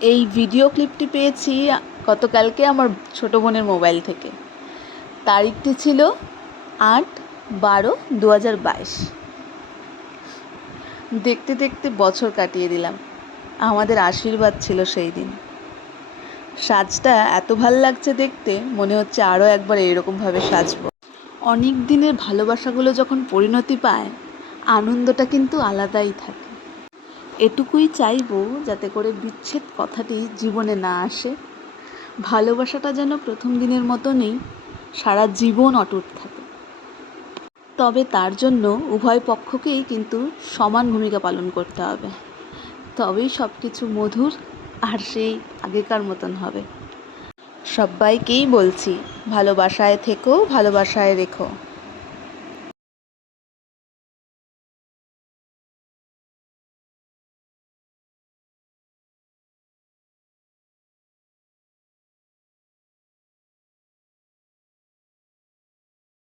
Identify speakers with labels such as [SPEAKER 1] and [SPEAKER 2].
[SPEAKER 1] এই ভিডিও ক্লিপটি পেয়েছি গতকালকে আমার ছোটো বোনের মোবাইল থেকে। তারিখটি ছিল আট বারো দু বাইশ। দেখতে দেখতে বছর কাটিয়ে দিলাম। আমাদের আশীর্বাদ ছিল সেই দিন। সাজটা এত ভালো লাগছে দেখতে, মনে হচ্ছে আরও একবার এরকমভাবে সাজবো। অনেক দিনের ভালোবাসাগুলো যখন পরিণতি পায়, আনন্দটা কিন্তু আলাদাই থাকে। এটুকুই চাইব যাতে করে বিচ্ছেদ কথাটি জীবনে না আসে। ভালোবাসাটা যেন প্রথম দিনের মতনই সারা জীবন অটুট থাকে। তবে তার জন্য উভয় পক্ষকেই কিন্তু সমান ভূমিকা পালন করতে হবে। তবেই সব কিছু মধুর আর সেই আগেকার মতন হবে। সবাইকেই বলছি, ভালোবাসায় থেকো, ভালোবাসায় রেখো।